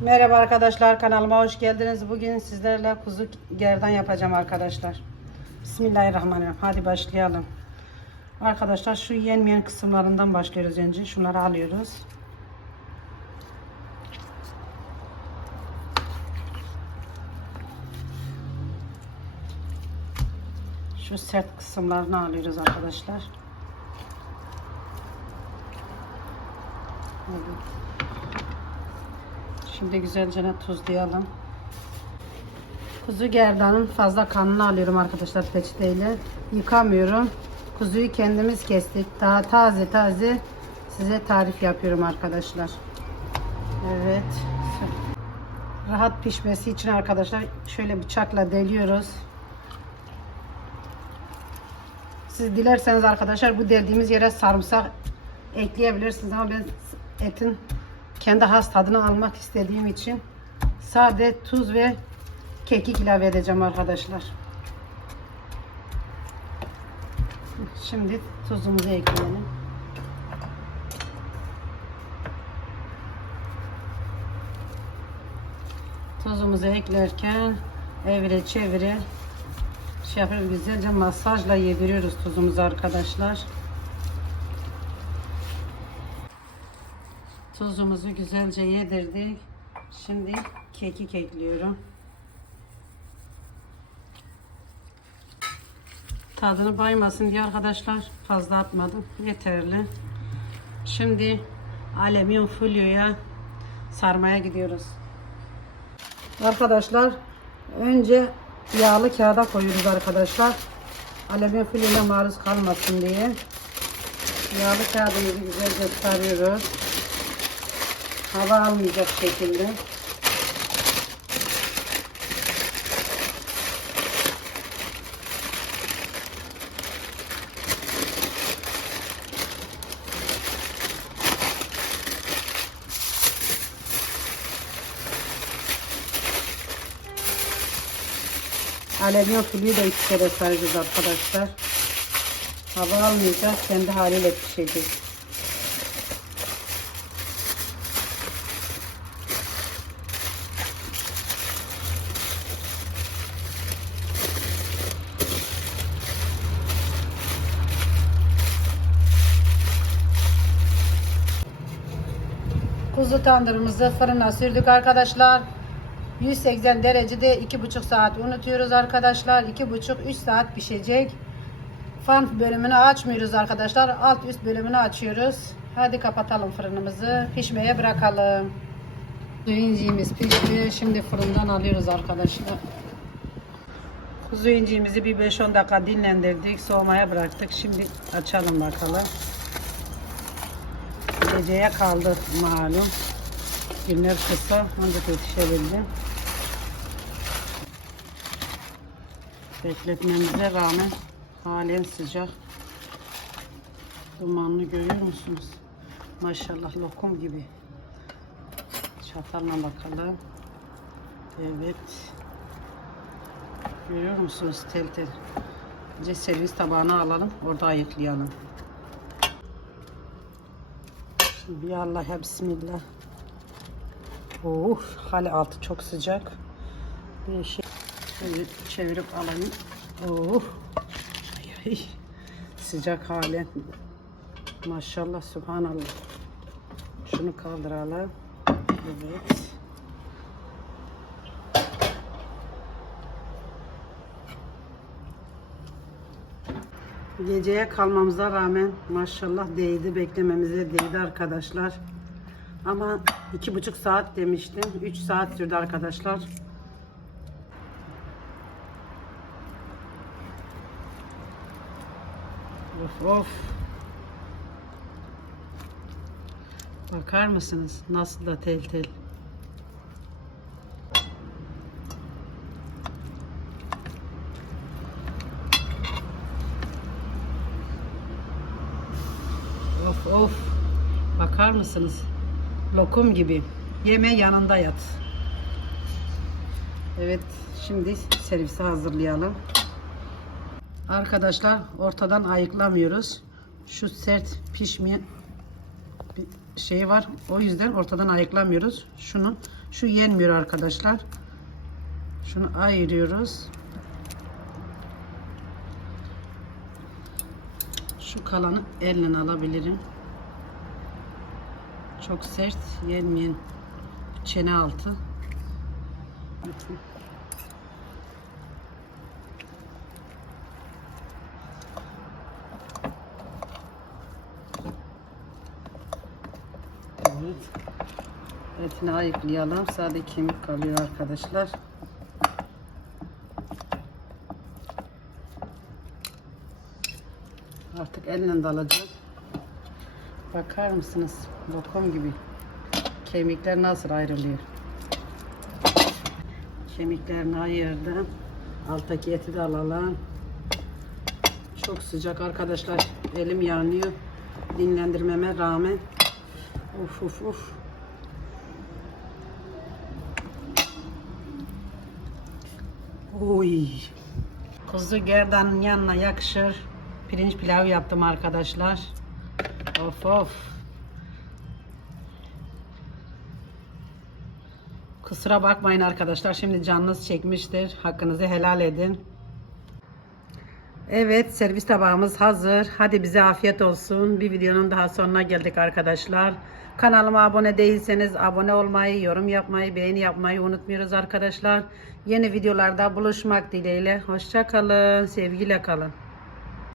Merhaba arkadaşlar kanalıma hoş geldiniz. Bugün sizlerle kuzu gerdan yapacağım arkadaşlar. Bismillahirrahmanirrahim. Hadi başlayalım. Arkadaşlar şu yenmeyen kısımlarından başlıyoruz önce. Şunları alıyoruz. Şu sert kısımlarını alıyoruz arkadaşlar. Evet. Şimdi güzelce tuzlayalım. Kuzu gerdanın fazla kanını alıyorum arkadaşlar peçeteyle. Yıkamıyorum. Kuzuyu kendimiz kestik. Daha taze taze size tarif yapıyorum arkadaşlar. Evet. Rahat pişmesi için arkadaşlar şöyle bıçakla deliyoruz. Siz dilerseniz arkadaşlar bu deldiğimiz yere sarımsak ekleyebilirsiniz ama ben etin kendi has tadını almak istediğim için sade tuz ve kekik ilave edeceğim arkadaşlar. Şimdi tuzumuzu ekleyelim. Tuzumuzu eklerken evire çevire şey yapıyoruz güzelce masajla yediriyoruz tuzumuzu arkadaşlar. Tuzumuzu güzelce yedirdik. Şimdi kekik ekliyorum. Tadını baymasın diye arkadaşlar fazla atmadım. Yeterli. Şimdi alüminyum folyoya sarmaya gidiyoruz. Arkadaşlar önce yağlı kağıda koyuyoruz arkadaşlar. Alüminyum folyoya maruz kalmasın diye. Yağlı kağıdımızı güzelce sarıyoruz hava almayacak şekilde. Alüminyum filiyi de iki kere saracağız arkadaşlar. Hava almayacak, kendi haliyle pişecek. Kuzu tandırımızı fırına sürdük arkadaşlar. 180 derecede 2,5 saat unutuyoruz arkadaşlar. 2,5-3 saat pişecek. Fan bölümünü açmıyoruz arkadaşlar. Alt üst bölümünü açıyoruz. Hadi kapatalım fırınımızı. Pişmeye bırakalım. Kuzu inciğimiz pişti. Şimdi fırından alıyoruz arkadaşlar. Kuzu inciğimizi bir 5-10 dakika dinlendirdik. Soğumaya bıraktık. Şimdi açalım bakalım. Geceye kaldı malum. Günler kısa ancak yetişebildim. Bekletmemize rağmen halen sıcak. Dumanlı görüyor musunuz? Maşallah lokum gibi. Çatalla bakalım. Evet. Görüyor musunuz tel tel. Önce servis tabağına alalım. Orada ayıklayalım. Allah ya Bismillah. Oh, hali altı çok sıcak. Bir şey şöyle çevirip alayım. Oh. Ay, ay. Sıcak hali. Maşallah subhanallah. Şunu kaldıralım. Evet. Geceye kalmamıza rağmen maşallah değdi beklememize değdi arkadaşlar. Ama iki buçuk saat demiştim. Üç saat sürdü arkadaşlar. Of of. Bakar mısınız nasıl da tel tel. Of. Bakar mısınız? Lokum gibi. Yeme yanında yat. Evet, şimdi servise hazırlayalım. Arkadaşlar ortadan ayıklamıyoruz. Şu sert pişmeyen bir şey var. O yüzden ortadan ayıklamıyoruz. Şunu Şu yenmiyor arkadaşlar. Şunu ayırıyoruz. Şu kalanı elle alabilirim. Çok sert yenmeyen çene altı. Evet. Etini ayıklayalım. Sadece kemik kalıyor arkadaşlar. Artık elle de alacağım. Bakar mısınız? Lokum gibi. Kemikler nasıl ayrılıyor? Kemiklerini ayırdım. Alttaki eti de alalım. Çok sıcak arkadaşlar. Elim yanıyor. Dinlendirmeme rağmen. Uf uf uf. Oy. Kuzu gerdanın yanına yakışır. Pirinç pilav yaptım arkadaşlar. Of of. Kusura bakmayın arkadaşlar. Şimdi canınız çekmiştir. Hakkınızı helal edin. Evet servis tabağımız hazır. Hadi bize afiyet olsun. Bir videonun daha sonuna geldik arkadaşlar. Kanalıma abone değilseniz abone olmayı, yorum yapmayı, beğeni yapmayı unutmuyoruz arkadaşlar. Yeni videolarda buluşmak dileğiyle. Hoşça kalın. Sevgiyle kalın.